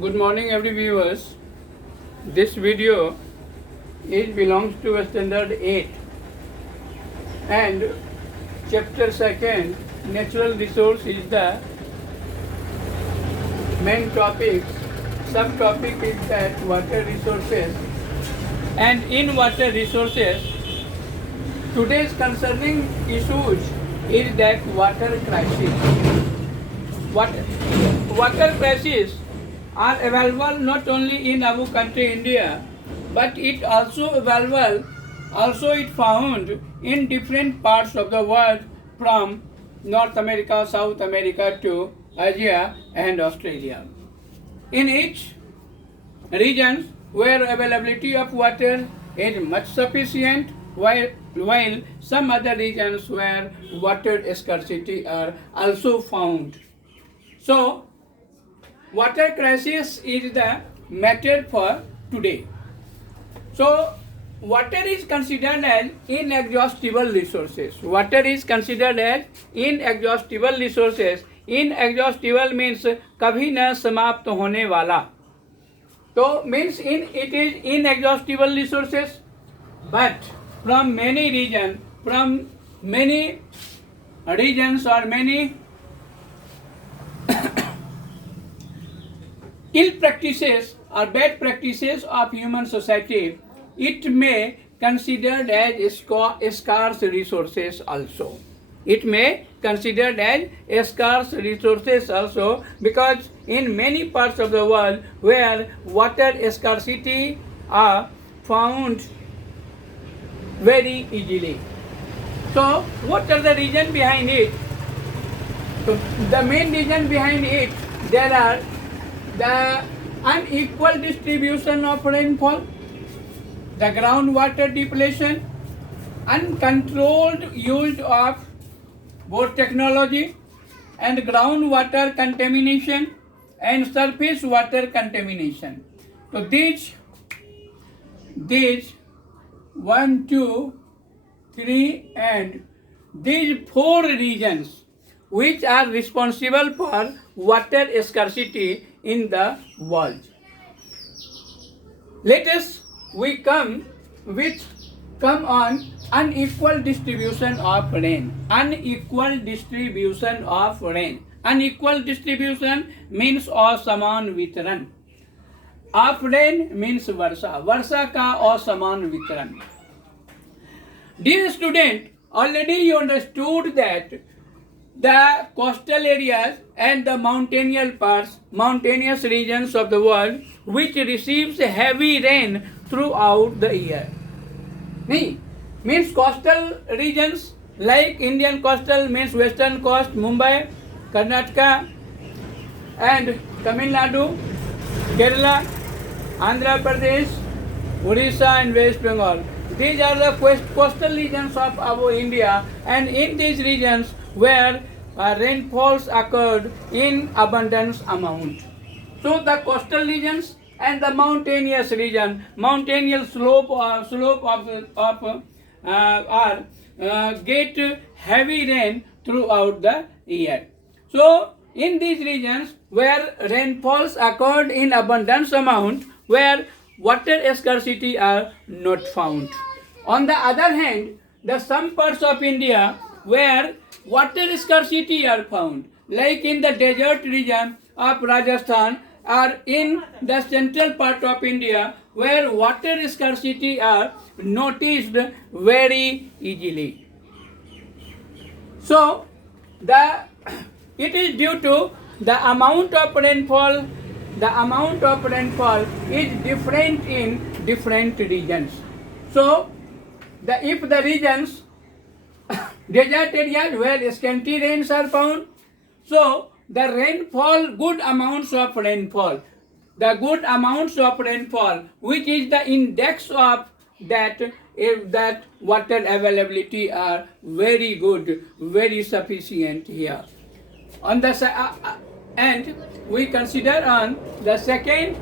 Good morning, every viewers. This video belongs to a standard 8 and chapter 2nd, natural resource is the main topic. Subtopic is that water resources, and in water resources, today's concerning issues is that water crisis. Water crisis are available not only in our country India, but it also available, also it found in different parts of the world from North America, South America to Asia and Australia. In each region where availability of water is much sufficient, while some other regions where water scarcity are also found. So, water crisis is the matter for today. So, water is considered as inexhaustible resources. Water is considered as inexhaustible resources. Inexhaustible means कभी न समाप्त होने वाला. So means it is inexhaustible resources, but from many regions or many ill practices or bad practices of human society, it may considered as scarce resources also. It may considered as scarce resources also, because in many parts of the world where water scarcity are found very easily. So what are the reason behind it? So the main reason behind it, there are the unequal distribution of rainfall, the groundwater depletion, uncontrolled use of both technology and groundwater contamination and surface water contamination. So these 1, 2, 3 and these 4 regions which are responsible for water scarcity in the world. Let us come on unequal distribution of rain. Unequal distribution of rain. Unequal distribution means असमान वितरण. Of rain means वर्षा. वर्षा का असमान वितरण. Dear student, already you understood that the coastal areas and the mountainous regions of the world which receives heavy rain throughout the year. Means coastal regions like Indian coastal means western coast, Mumbai, Karnataka and Tamil Nadu, Kerala, Andhra Pradesh, Orissa and West Bengal. These are the coastal regions of our India, and in these regions where rainfalls occurred in abundance amount. So the coastal regions and the mountainous region, mountainous slope get heavy rain throughout the year. So in these regions where rainfalls occurred in abundance amount, where water scarcity are not found. On the other hand, the some parts of India where water scarcity are found, like in the desert region of Rajasthan or in the central part of India, where water scarcity are noticed very easily. So it is due to the amount of rainfall. The amount of rainfall is different in different regions. So if the regions desert areas where scanty rains are found, so the rainfall, good amounts of rainfall, which is the index of that, if that water availability are very good, very sufficient here. On the and we consider on the second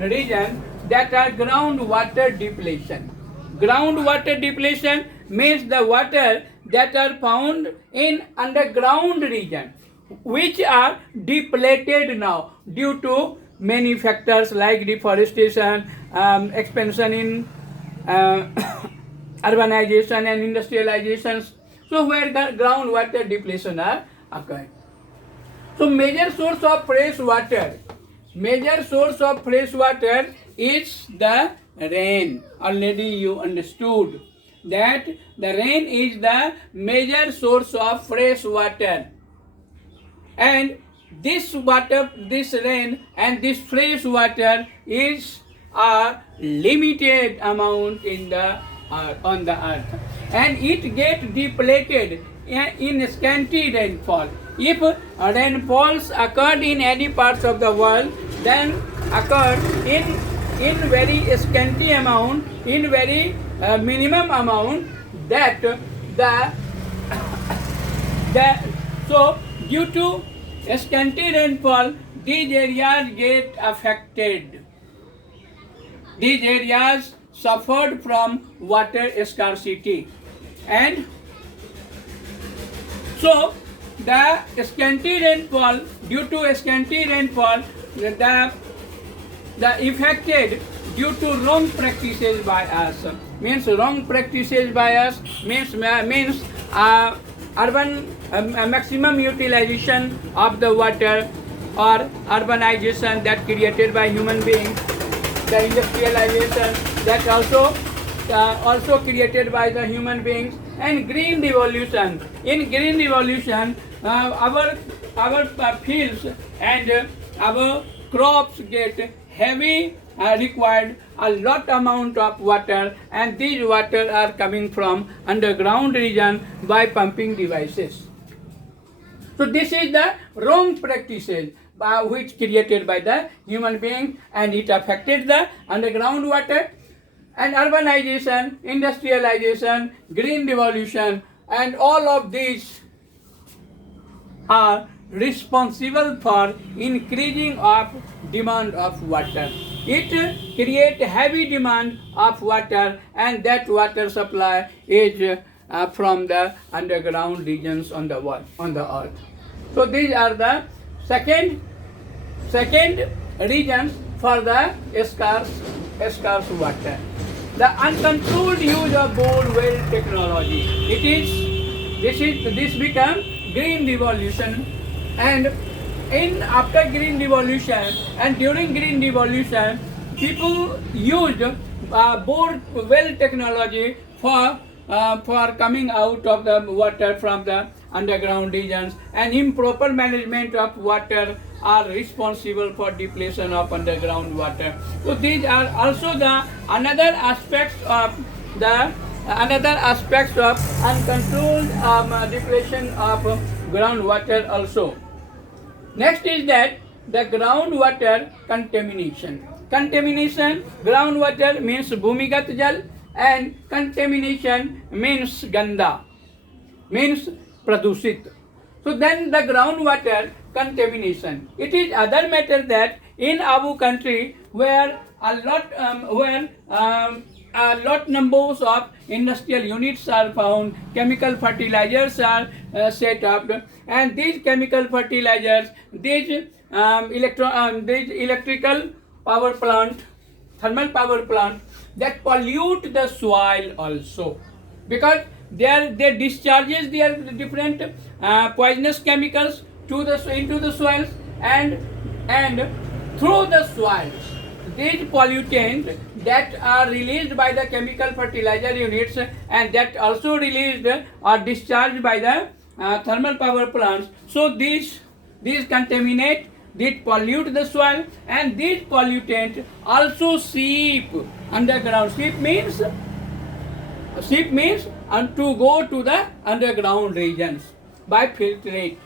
region, that are groundwater depletion. Groundwater depletion means the water that are found in underground region, which are depleted now due to many factors like deforestation, expansion in uh, urbanization and industrializations. So where the groundwater depletion are occurred. So major source of fresh water is the rain. Already you understood that the rain is the major source of fresh water, and this rain and this fresh water is a limited amount in the on the earth, and it get depleted in scanty rainfall. If rainfalls occurred in any parts of the world, then occurred in very scanty amount, in very minimum amount, that the so due to scanty rainfall, these areas get affected. These areas suffered from water scarcity, and so the scanty rainfall, due to scanty rainfall, the affected due to wrong practices by us. Means wrong practices by us means urban maximum utilization of the water, or urbanization that created by human beings, the industrialization that also created by the human beings, and green revolution. In green revolution, our fields and our crops get heavy, required a lot amount of water, and these water are coming from underground region by pumping devices. So this is the wrong practices which created by the human being, and it affected the underground water. And urbanization, industrialization, green revolution, and all of these are responsible for increasing of demand of water. It create heavy demand of water, and that water supply is from the underground regions on the world, on the earth. So these are the second reasons for the scarce water. The uncontrolled use of bore well technology. This become green revolution, and in after green revolution and during green revolution, people used bore well technology for coming out of the water from the underground regions, and improper management of water are responsible for depletion of underground water. So these are also the another aspects of uncontrolled depletion of groundwater also. Next is that the groundwater contamination. Contamination, groundwater means bhumigat jal, and contamination means ganda, means pradushit. So then the groundwater contamination. It is other matter that in our country where a lot numbers of industrial units are found, chemical fertilizers are set up, and these chemical fertilizers, these electrical power plant, thermal power plant, that pollute the soil also, because they discharges their different poisonous chemicals into the soils, and through the soils these pollutants that are released by the chemical fertilizer units, and that also released or discharged by the thermal power plants. So these contaminate, these pollute the soil, and these pollutants also seep underground. Seep means to go to the underground regions by filtrate.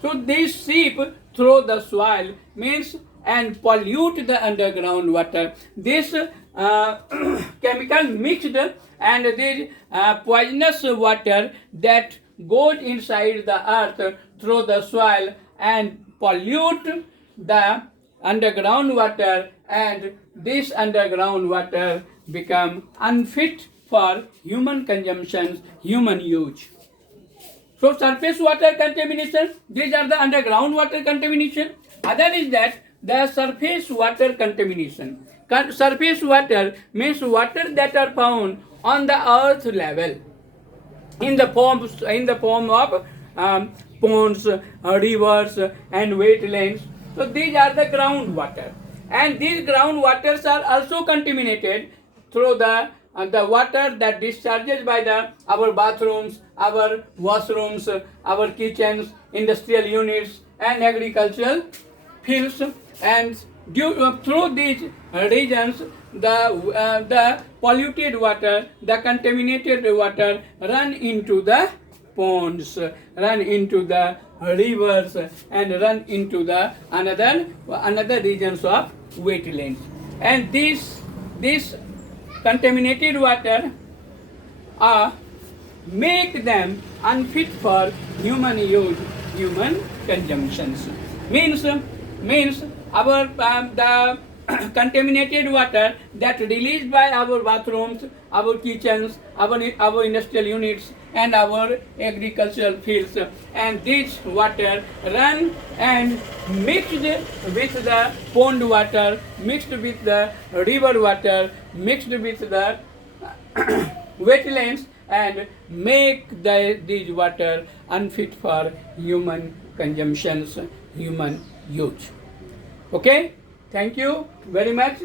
So these seep through the soil means and pollute the underground water. This chemical mixed and this poisonous water that goes inside the earth through the soil and pollute the underground water, and this underground water become unfit for human consumption, human use. So surface water contamination, these are the underground water contamination. Other is that the surface water contamination. Surface water means water that are found on the earth level in the form of ponds, rivers, and wetlands. So these are the groundwater, and these groundwaters are also contaminated through the water that discharges by our bathrooms, our washrooms, our kitchens, industrial units, and agricultural fields. And through these regions, the polluted water, the contaminated water run into the ponds, run into the rivers, and run into the another regions of wetlands. And this contaminated water make them unfit for human use, human consumptions. Means our the contaminated water that released by our bathrooms, our kitchens, our industrial units, and our agricultural fields, and this water run and mixed with the pond water, mixed with the river water, mixed with the wetlands, and make this water unfit for human consumptions, human use. Okay, thank you very much.